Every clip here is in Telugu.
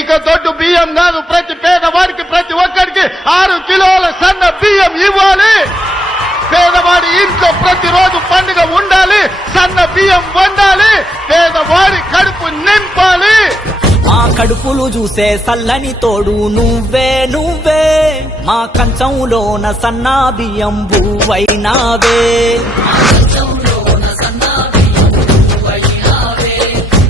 ఇక దొడ్డు బియ్యం కాదు, ప్రతి పేదవాడికి ప్రతి ఒక్కరికి 6 కిలోల సన్న బియ్యం ఇవ్వాలి. పేదవాడి ఇంట్లో ప్రతిరోజు పండుగ ఉండాలి, సన్న బియ్యం వండాలి, పేదవాడి కడుపు నింపాలి. మా కడుపులు చూసే సల్లని తోడు నువ్వే నువ్వే, మా కంచంలోన సన్నా బియ్యం బువ్వైనావే.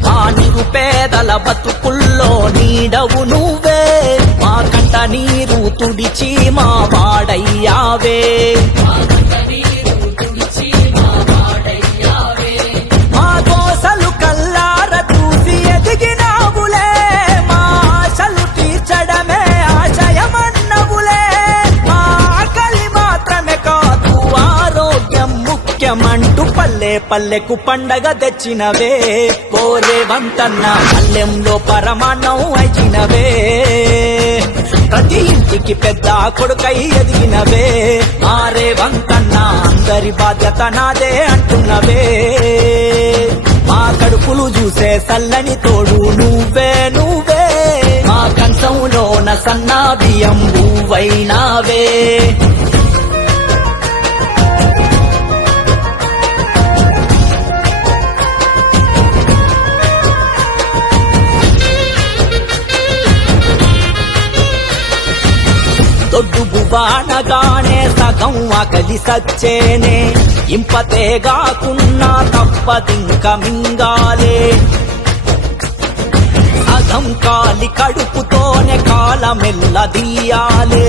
మా నిరుపేదల బతుకుల్లో నీడవు నువ్వే, మా కంట నీరు తుడిచి మా వాడయ్యావే. మా దోసలు కల్లార చూసి ఎదిగినావులే, మా ఆశలు తీర్చడమే ఆశయమన్నవులే. మా ఆకలి మాత్రమే కాదు ఆరోగ్యం ముఖ్యమంటూ పల్లె పల్లెకు పండగ తెచ్చినవే. కోరే వంతన్న పల్లెంలో పరమాన్నం అయినవే, ప్రతి ఇంటికి పెద్ద కొడుకై ఎదిగినవే. మారే వంతన్న అందరి బాధ్యత నాదే అంటున్నవే. మా కడుపులు చూసే సల్లని తోడు నువ్వే నువ్వే, మా కంచంలోన సన్నా బియ్యం బువ్వైనావే. దొడ్డు బువ్వానగానే సగం ఆకలి సచ్చేనే, ఇంపతేగాకున్నా తప్పదింక మింగాలే. సగం కాలి కడుపుతోనే కాలమెల్లదీయాలే,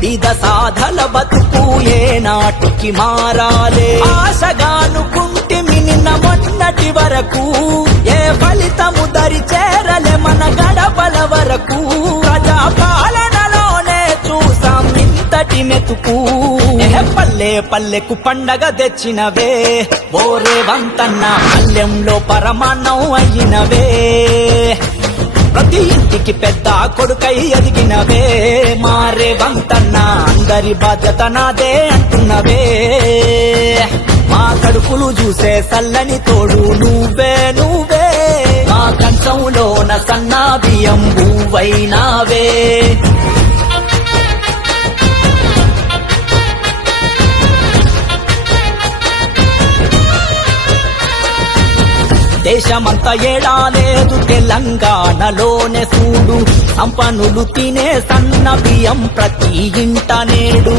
బీద సాధల బతుకు ఏ నాటికి మారాలే. ఆశగానుకుంటిమి నిన్న మొన్నటి వరకు, ఏ ఫలితము దరి చేరలే మన గడపల వరకు. ప్రజాపాలనలోనే చూసాం ఇంతటి మెతుకు, పల్లె పల్లెకు పండగ తెచ్చినవే. ఓరే వంతన్న పల్లెంలో పరమాన్నం అయినవే, ప్రతి ఇంటికి పెద్ద కొడుకై ఎదిగినవే. మారే వంతన్న అందరి బాధ్యత నాదే అంటున్నవే. మా కడుపులు చూసే సల్లని తోడు నువ్వే నువ్వే, మా కంచంలోన సన్నా బియ్యం బువ్వైనావే. దేశమంతా ఏడాలేదు తెలంగాణలోనే చూడు, సంపన్నులు తినే సన్న బియ్యం ప్రతి ఇంట నేడు.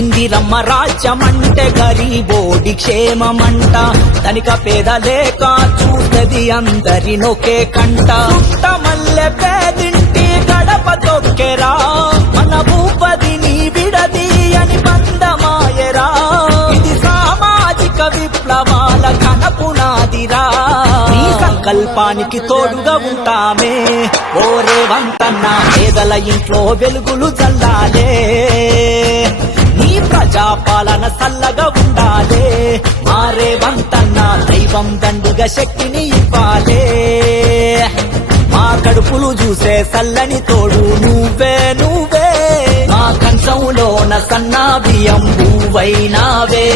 ఇందిరమ్మ రాజ్యమంటే గరీబోడి క్షేమమంట, ధనిక పేద లేక చూస్తది అందరినొకే కంట. మల్లె పేదింటి గడప తొక్కెరా, మన భూపదిని విడది అని బంధమాయరా. ఇది సామాజిక విప్లవాల కనపునాదిరా, నీ సంకల్పానికి తోడుగా ఉంటామే. ఓరే వంతన్న పేదల ఇంట్లో వెలుగులు చల్లాలే, నీ ప్రజాపాలన సల్లగా ఉండాలే. మారే వంతన్న దైవం దండుగా శక్తిని ఇవ్వాలే. మా కడుపులు చూసే సల్లని తోడు నువ్వే నువ్వే, మా కంచంలోన సన్నా బియ్యం బువ్వైనావే.